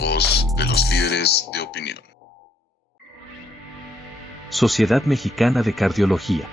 voz de los líderes de opinión. Sociedad Mexicana de Cardiología.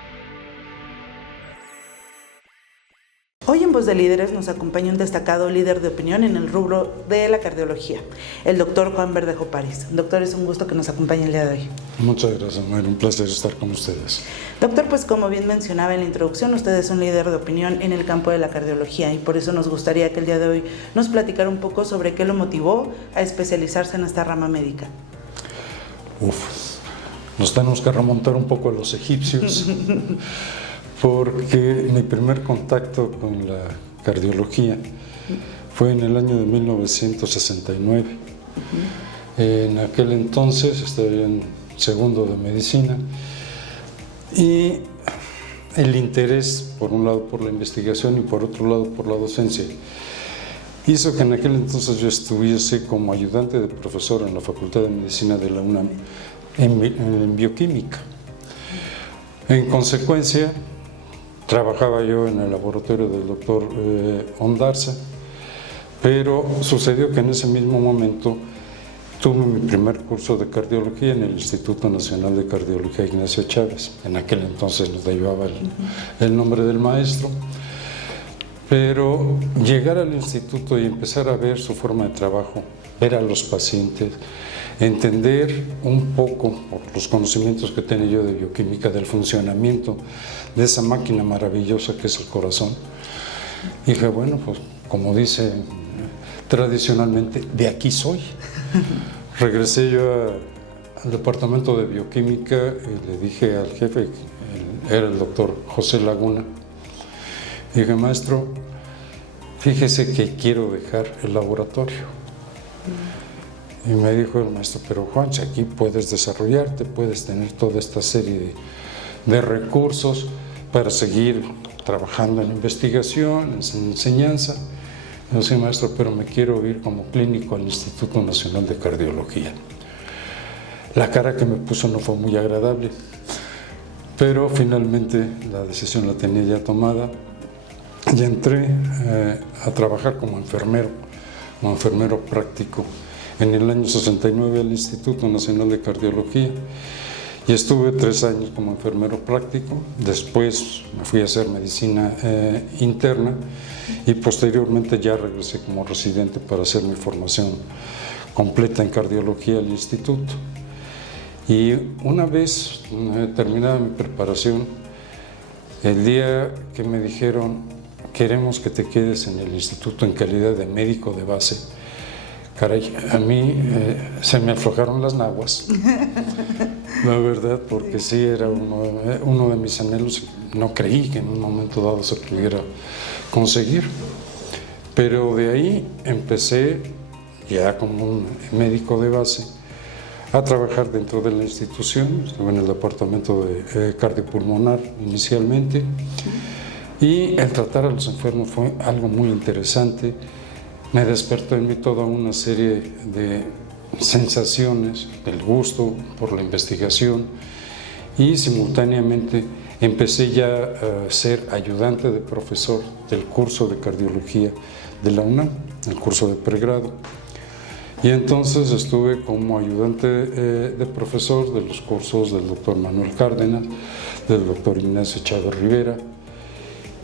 Hoy en Voz de Líderes nos acompaña un destacado líder de opinión en el rubro de la cardiología, el doctor Juan Verdejo París. Doctor, es un gusto que nos acompañe el día de hoy. Muchas gracias, Mayra. Un placer estar con ustedes. Doctor, pues como bien mencionaba en la introducción, usted es un líder de opinión en el campo de la cardiología y por eso nos gustaría que el día de hoy nos platicara un poco sobre qué lo motivó a especializarse en esta rama médica. Nos tenemos que remontar un poco a los egipcios. Porque mi primer contacto con la cardiología fue en el año de 1969. En aquel entonces estaba en segundo de medicina y el interés, por un lado, por la investigación y por otro lado, por la docencia, hizo que en aquel entonces yo estuviese como ayudante de profesor en la Facultad de Medicina de la UNAM en bioquímica. En consecuencia, trabajaba yo en el laboratorio del doctor Ondarza, pero sucedió que en ese mismo momento tuve mi primer curso de cardiología en el Instituto Nacional de Cardiología Ignacio Chávez. En aquel entonces nos llevaba el nombre del maestro, pero llegar al instituto y empezar a ver su forma de trabajo, ver a los pacientes, entender un poco por los conocimientos que tenía yo de bioquímica del funcionamiento de esa máquina maravillosa que es el corazón. Y dije, bueno, pues como dice tradicionalmente, de aquí soy. Regresé yo al departamento de bioquímica y le dije al jefe, era el doctor José Laguna, y dije, maestro, fíjese que quiero dejar el laboratorio. Y me dijo el maestro, pero Juan, si aquí puedes desarrollarte, puedes tener toda esta serie de recursos para seguir trabajando en investigación, en enseñanza. Yo decía, maestro, pero me quiero ir como clínico al Instituto Nacional de Cardiología. La cara que me puso no fue muy agradable, pero finalmente la decisión la tenía ya tomada y entré a trabajar como enfermero práctico en el año 69 al Instituto Nacional de Cardiología y estuve 3 años como enfermero práctico. Después me fui a hacer medicina interna y posteriormente ya regresé como residente para hacer mi formación completa en cardiología al instituto. Y una vez terminada mi preparación, el día que me dijeron queremos que te quedes en el instituto en calidad de médico de base, caray, a mí se me aflojaron las naguas, la verdad, porque sí era uno de mis anhelos. No creí que en un momento dado se pudiera conseguir, pero de ahí empecé ya como un médico de base a trabajar dentro de la institución. Estuve en el departamento de cardiopulmonar inicialmente y el tratar a los enfermos fue algo muy interesante. Me despertó en mí toda una serie de sensaciones, del gusto por la investigación y simultáneamente empecé ya a ser ayudante de profesor del curso de cardiología de la UNAM, el curso de pregrado. Y entonces estuve como ayudante de profesor de los cursos del doctor Manuel Cárdenas, del doctor Ignacio Chávez Rivera.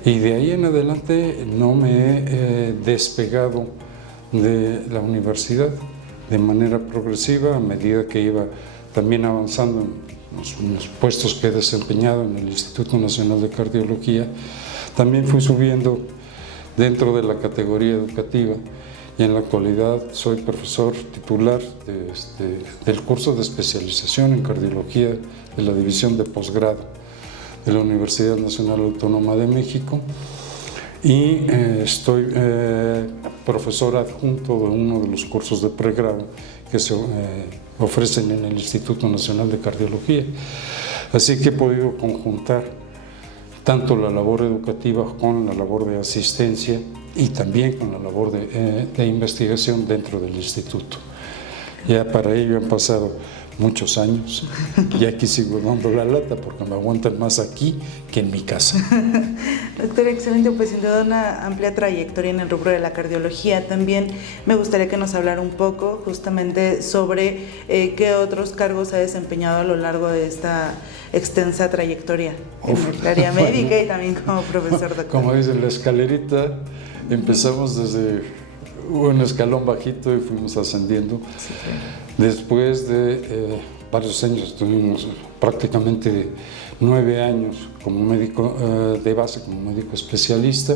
Y de ahí en adelante no me he despegado de la universidad de manera progresiva a medida que iba también avanzando en los puestos que he desempeñado en el Instituto Nacional de Cardiología. También fui subiendo dentro de la categoría educativa y en la actualidad soy profesor titular del curso de especialización en cardiología de la división de posgrado de la Universidad Nacional Autónoma de México y estoy profesor adjunto de uno de los cursos de pregrado que se ofrecen en el Instituto Nacional de Cardiología. Así que he podido conjuntar tanto la labor educativa con la labor de asistencia y también con la labor de investigación dentro del instituto. Ya para ello han pasado muchos años y aquí sigo dando la lata porque me aguantan más aquí que en mi casa. Doctor, excelente, pues sin duda una amplia trayectoria en el rubro de la cardiología. También me gustaría que nos hablara un poco justamente sobre qué otros cargos ha desempeñado a lo largo de esta extensa trayectoria en el área médica y también como profesor, doctor. Como dice la escalerita, empezamos desde un escalón bajito y fuimos ascendiendo. Sí, claro. Después de varios años, tuvimos prácticamente 9 años como médico de base, como médico especialista.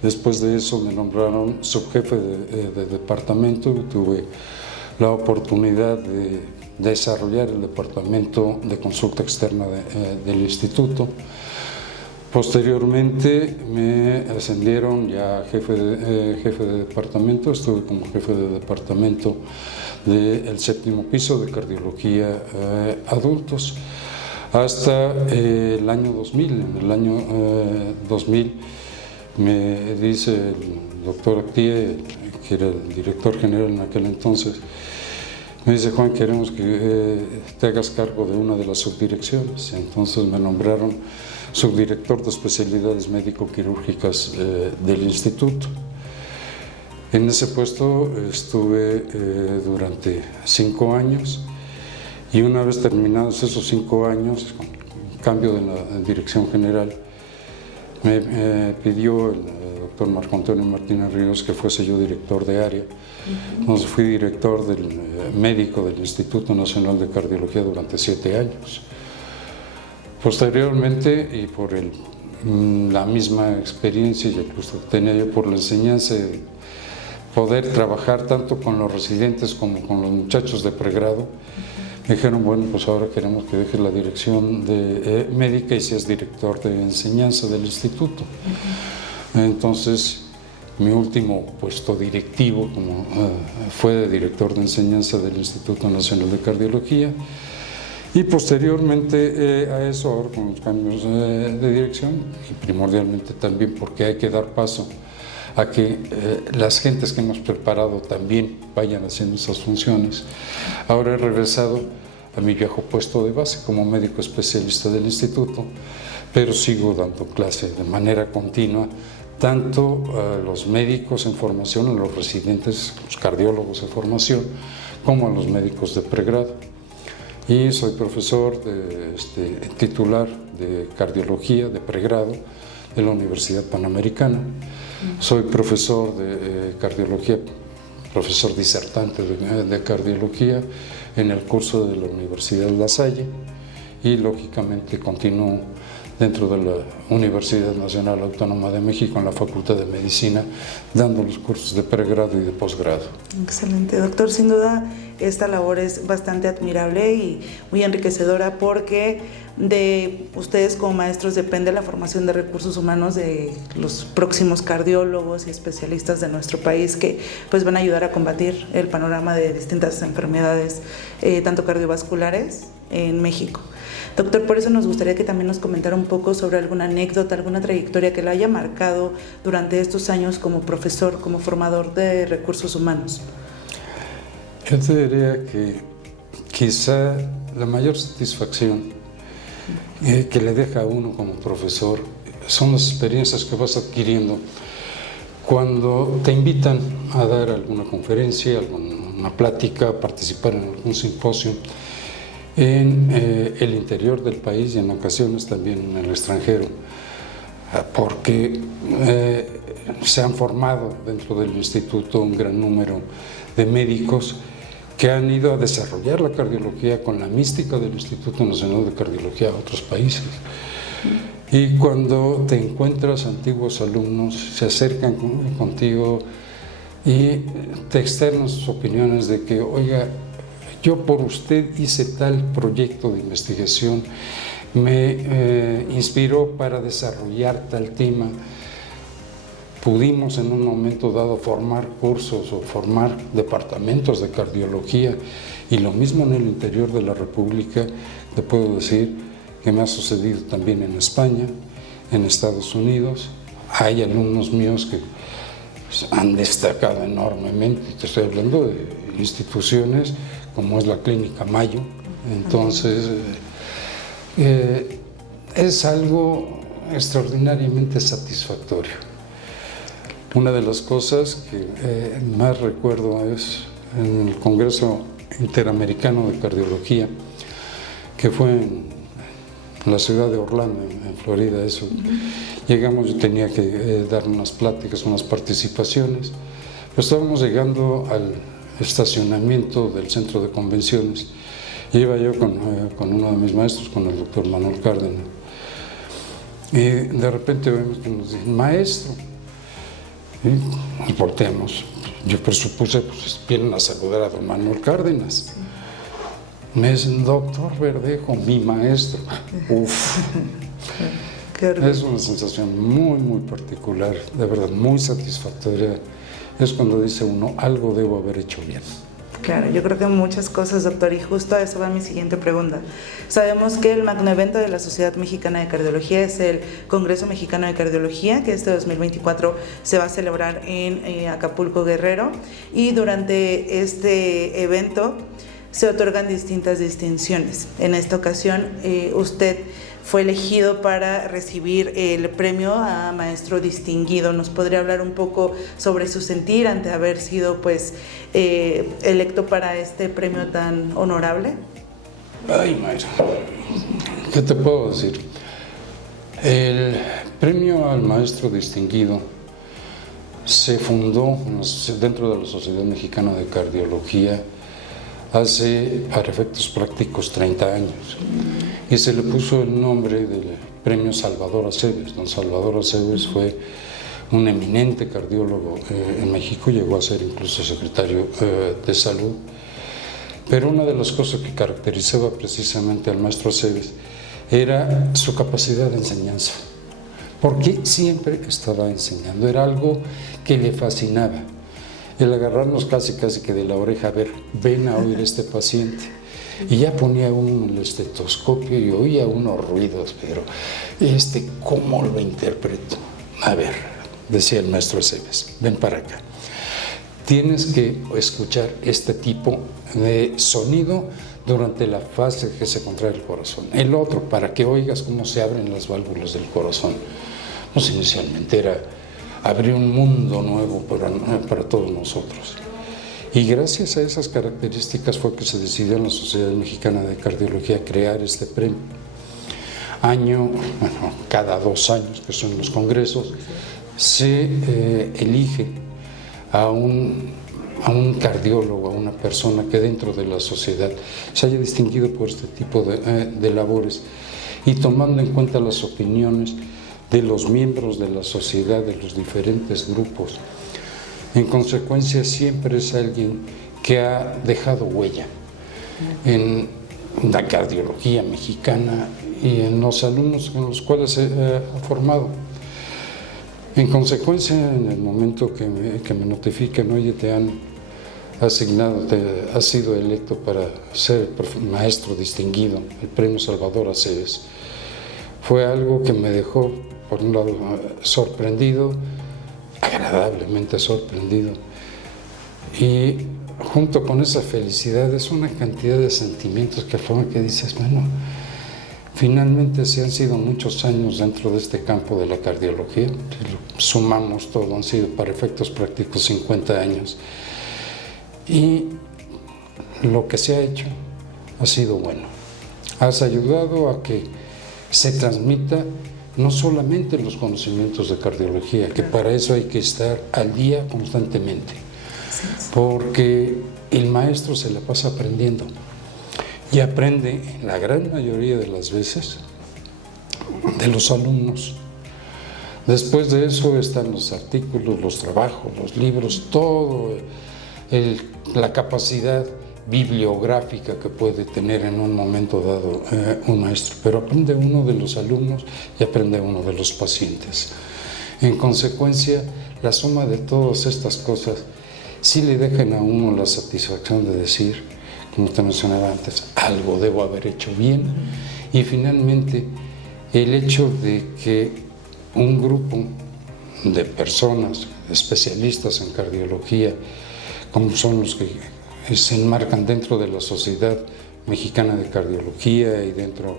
Después de eso me nombraron subjefe de departamento y tuve la oportunidad de desarrollar el departamento de consulta externa del instituto. Posteriormente me ascendieron ya a jefe de departamento, estuve como jefe de departamento del 7º piso de cardiología adultos hasta el año 2000. En el año 2000 me dice el doctor Actie, que era el director general en aquel entonces, me dice: Juan, queremos que te hagas cargo de una de las subdirecciones. Entonces me nombraron subdirector de especialidades médico-quirúrgicas del instituto. En ese puesto estuve durante 5 años y una vez terminados esos 5 años, con cambio de la dirección general, me pidió el doctor Marco Antonio Martínez Ríos que fuese yo director de área. Entonces fui director del médico del Instituto Nacional de Cardiología durante 7 años. Posteriormente, y por la misma experiencia y el gusto que tenía yo por la enseñanza, poder trabajar tanto con los residentes como con los muchachos de pregrado, me dijeron: bueno, pues ahora queremos que dejes la dirección de médica y seas director de enseñanza del instituto. Entonces, mi último puesto directivo fue de director de enseñanza del Instituto Nacional de Cardiología. Y posteriormente a eso, ahora con los cambios de dirección, y primordialmente también porque hay que dar paso a que las gentes que hemos preparado también vayan haciendo esas funciones, ahora he regresado a mi viejo puesto de base como médico especialista del instituto, pero sigo dando clase de manera continua tanto a los médicos en formación, a los residentes, los cardiólogos en formación, como a los médicos de pregrado. Y soy profesor titular de cardiología de pregrado de la Universidad Panamericana. Soy profesor de cardiología, profesor disertante de cardiología en el curso de la Universidad La Salle y lógicamente continúo dentro de la Universidad Nacional Autónoma de México en la Facultad de Medicina dando los cursos de pregrado y de posgrado. Excelente, doctor. Sin duda esta labor es bastante admirable y muy enriquecedora porque de ustedes como maestros depende la formación de recursos humanos de los próximos cardiólogos y especialistas de nuestro país que pues van a ayudar a combatir el panorama de distintas enfermedades tanto cardiovasculares en México. Doctor, por eso nos gustaría que también nos comentara un poco sobre alguna anécdota, alguna trayectoria que la haya marcado durante estos años como profesor, como formador de recursos humanos. Yo te diría que quizá la mayor satisfacción que le deja a uno como profesor son las experiencias que vas adquiriendo cuando te invitan a dar alguna conferencia, alguna plática, a participar en algún simposio en el interior del país y en ocasiones también en el extranjero, porque se han formado dentro del instituto un gran número de médicos que han ido a desarrollar la cardiología con la mística del Instituto Nacional de Cardiología a otros países. Y cuando te encuentras antiguos alumnos, se acercan contigo y te externan sus opiniones de que, oiga, yo por usted hice tal proyecto de investigación, me inspiró para desarrollar tal tema. Pudimos en un momento dado formar cursos o formar departamentos de cardiología y lo mismo en el interior de la República. Te puedo decir que me ha sucedido también en España, en Estados Unidos. Hay alumnos míos que han destacado enormemente, te estoy hablando de instituciones como es la Clínica Mayo. Entonces es algo extraordinariamente satisfactorio. Una de las cosas que más recuerdo es en el Congreso Interamericano de Cardiología, que fue en la ciudad de Orlando, en Florida. Eso. Llegamos, yo tenía que dar unas pláticas, unas participaciones. Pues estábamos llegando al estacionamiento del centro de convenciones. Iba yo con uno de mis maestros, con el doctor Manuel Cárdenas. Y de repente vemos que nos dicen, maestro. Y nos volteamos. Yo presupuse, pues vienen a saludar a don Manuel Cárdenas. Me dicen, doctor Verdejo, mi maestro. Uf. Es una sensación muy, muy particular, de verdad, muy satisfactoria. Es cuando dice uno, algo debo haber hecho bien. Claro, yo creo que muchas cosas, doctor, y justo a eso va mi siguiente pregunta. Sabemos que el magno evento de la Sociedad Mexicana de Cardiología es el Congreso Mexicano de Cardiología, que este 2024 se va a celebrar en Acapulco, Guerrero, y durante este evento se otorgan distintas distinciones. En esta ocasión, usted fue elegido para recibir el premio a maestro distinguido. ¿Nos podría hablar un poco sobre su sentir ante haber sido electo para este premio tan honorable? Ay, Mayra, ¿qué te puedo decir? El premio al maestro distinguido se fundó dentro de la Sociedad Mexicana de Cardiología hace, para efectos prácticos, 30 años. Y se le puso el nombre del premio Salvador Aceves. Don Salvador Aceves fue un eminente cardiólogo en México, llegó a ser incluso secretario de Salud. Pero una de las cosas que caracterizaba precisamente al maestro Aceves era su capacidad de enseñanza, porque siempre estaba enseñando, era algo que le fascinaba. El agarrarnos casi que de la oreja, a ver, ven a oír este paciente. Y ya ponía uno el estetoscopio y oía unos ruidos, pero ¿cómo lo interpreto? A ver, decía el maestro Aceves, ven para acá. Tienes que escuchar este tipo de sonido durante la fase que se contrae el corazón. El otro, para que oigas cómo se abren las válvulas del corazón. Pues inicialmente era abrir un mundo nuevo para todos nosotros. Y gracias a esas características fue que se decidió en la Sociedad Mexicana de Cardiología crear este premio. Cada 2 años, que son los congresos, se elige a un cardiólogo, a una persona que dentro de la sociedad se haya distinguido por este tipo de labores, y tomando en cuenta las opiniones de los miembros de la sociedad, de los diferentes grupos. En consecuencia, siempre es alguien que ha dejado huella en la cardiología mexicana y en los alumnos con los cuales se ha formado. En consecuencia, en el momento que me notifican, oye, te han asignado, has sido electo para ser maestro distinguido, el premio Salvador Aceves, fue algo que me dejó, por un lado, sorprendido, agradablemente sorprendido, y junto con esa felicidad es una cantidad de sentimientos que forman que dices, bueno, finalmente sí han sido muchos años dentro de este campo de la cardiología, si lo sumamos todo, han sido para efectos prácticos 50 años, y lo que se ha hecho ha sido bueno. Has ayudado a que se transmita no solamente los conocimientos de cardiología, que para eso hay que estar al día constantemente, porque el maestro se la pasa aprendiendo y aprende la gran mayoría de las veces de los alumnos. Después de eso están los artículos, los trabajos, los libros, todo la capacidad bibliográfica que puede tener en un momento dado un maestro, pero aprende uno de los alumnos y aprende uno de los pacientes. En consecuencia, la suma de todas estas cosas sí le dejan a uno la satisfacción de decir, como te mencionaba antes, algo debo haber hecho bien, y finalmente el hecho de que un grupo de personas especialistas en cardiología, como son los que se enmarcan dentro de la Sociedad Mexicana de Cardiología y dentro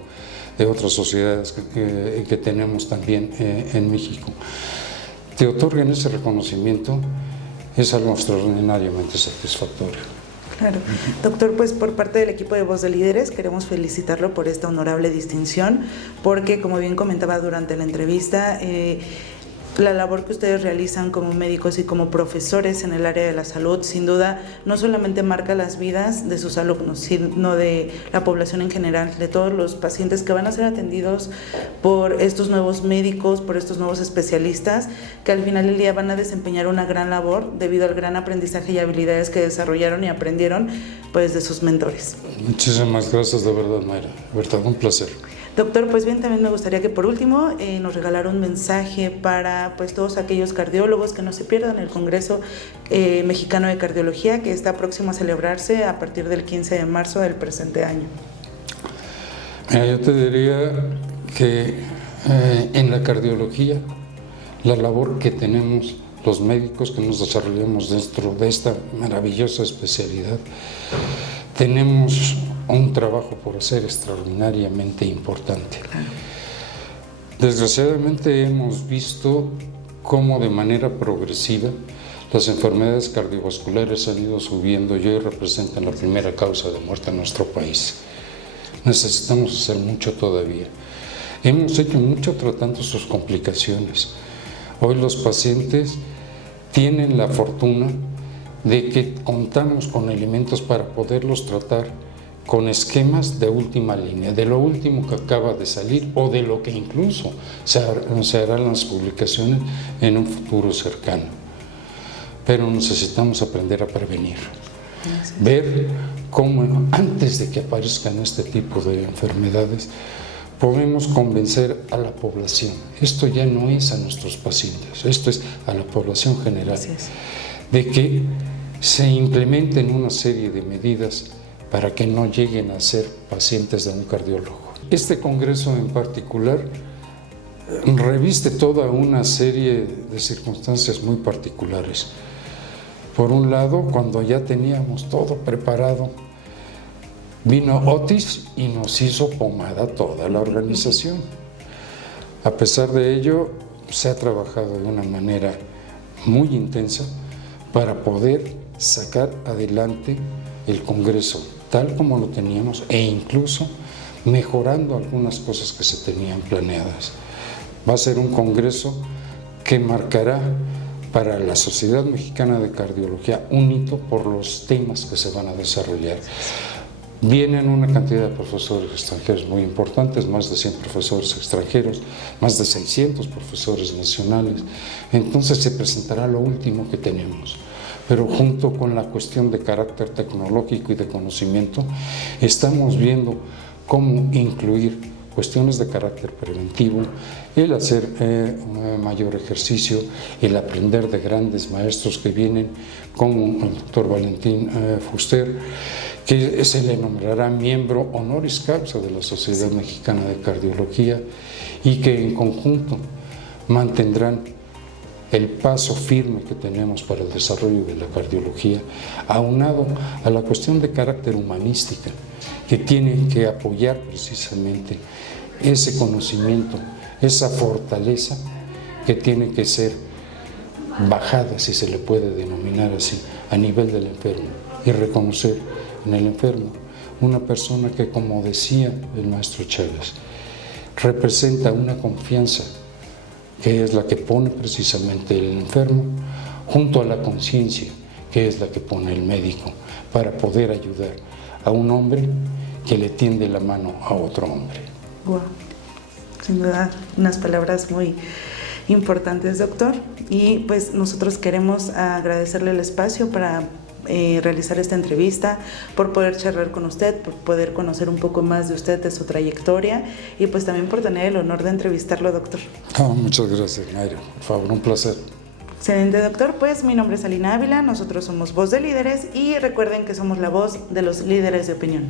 de otras sociedades que tenemos también en México. Te otorguen ese reconocimiento, es algo extraordinariamente satisfactorio. Claro. Doctor, pues por parte del equipo de Voz de Líderes queremos felicitarlo por esta honorable distinción, porque como bien comentaba durante la entrevista, la labor que ustedes realizan como médicos y como profesores en el área de la salud, sin duda, no solamente marca las vidas de sus alumnos, sino de la población en general, de todos los pacientes que van a ser atendidos por estos nuevos médicos, por estos nuevos especialistas, que al final del día van a desempeñar una gran labor debido al gran aprendizaje y habilidades que desarrollaron y aprendieron pues de sus mentores. Muchísimas gracias, de verdad, Mayra. De verdad, un placer. Doctor, pues bien, también me gustaría que por último nos regalara un mensaje para pues todos aquellos cardiólogos que no se pierdan el Congreso Mexicano de Cardiología, que está próximo a celebrarse a partir del 15 de marzo del presente año. Mira, yo te diría que en la cardiología, la labor que tenemos los médicos que nos desarrollamos dentro de esta maravillosa especialidad, tenemos un trabajo por hacer extraordinariamente importante. Desgraciadamente hemos visto cómo de manera progresiva las enfermedades cardiovasculares han ido subiendo y hoy representan la primera causa de muerte en nuestro país. Necesitamos hacer mucho todavía. Hemos hecho mucho tratando sus complicaciones. Hoy los pacientes tienen la fortuna de que contamos con elementos para poderlos tratar con esquemas de última línea, de lo último que acaba de salir o de lo que incluso se harán las publicaciones en un futuro cercano. Pero necesitamos aprender a prevenir, ver cómo antes de que aparezcan este tipo de enfermedades podemos convencer a la población. Esto ya no es a nuestros pacientes, esto es a la población general, de que se implementen una serie de medidas para que no lleguen a ser pacientes de un cardiólogo. Este congreso en particular reviste toda una serie de circunstancias muy particulares. Por un lado, cuando ya teníamos todo preparado, vino Otis y nos hizo pomada toda la organización. A pesar de ello, se ha trabajado de una manera muy intensa para poder sacar adelante el congreso tal como lo teníamos e incluso mejorando algunas cosas que se tenían planeadas. Va a ser un congreso que marcará para la Sociedad Mexicana de Cardiología un hito por los temas que se van a desarrollar. Vienen una cantidad de profesores extranjeros muy importantes, más de 100 profesores extranjeros, más de 600 profesores nacionales. Entonces se presentará lo último que tenemos. Pero junto con la cuestión de carácter tecnológico y de conocimiento, estamos viendo cómo incluir cuestiones de carácter preventivo, el hacer mayor ejercicio, el aprender de grandes maestros que vienen, como el doctor Valentín Fuster, que se le nombrará miembro honoris causa de la Sociedad Mexicana de Cardiología y que en conjunto mantendrán el paso firme que tenemos para el desarrollo de la cardiología, aunado a la cuestión de carácter humanística, que tiene que apoyar precisamente ese conocimiento, esa fortaleza que tiene que ser bajada, si se le puede denominar así, a nivel del enfermo, y reconocer en el enfermo una persona que, como decía el maestro Chávez, representa una confianza que es la que pone precisamente el enfermo, junto a la conciencia, que es la que pone el médico, para poder ayudar a un hombre que le tiende la mano a otro hombre. Wow. Sin duda, unas palabras muy importantes, doctor. Y pues nosotros queremos agradecerle el espacio para realizar esta entrevista, por poder charlar con usted, por poder conocer un poco más de usted, de su trayectoria y pues también por tener el honor de entrevistarlo, doctor. Muchas gracias, Mayra. Por favor, un placer. Excelente, doctor. Pues mi nombre es Alina Ávila, nosotros somos Voz de Líderes y recuerden que somos la voz de los líderes de opinión.